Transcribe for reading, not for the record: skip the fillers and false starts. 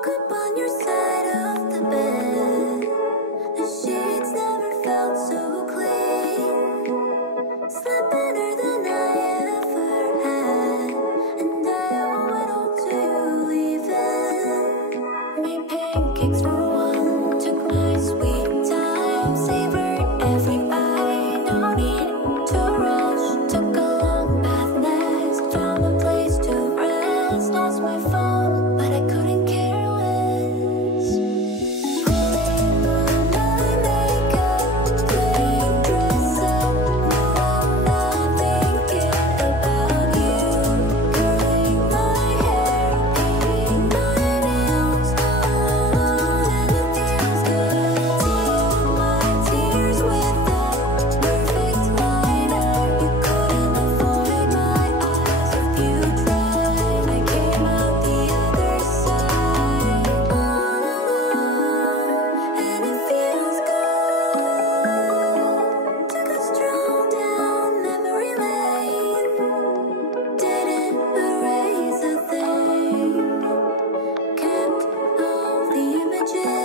Woke up on your side of the bed. The sheets never felt so clean. Slept better than I ever had, and I owe it all to you leaving. Made pancakes for one, took my sweet time, savored every bite, no need to rush. Took a long bath next, found a place to rest. Lost my phone, but I couldn't care less. Pulling on my makeup, playing dress up. No, I'm not thinking about you. Curling my hair, painting my nails, and it feels good. Seeing my tears with the perfect liner. You couldn't avoid my eyes if you tried. I came out the other side all alone, and it feels good. Took a stroll down memory lane, didn't erase a thing, kept all the images.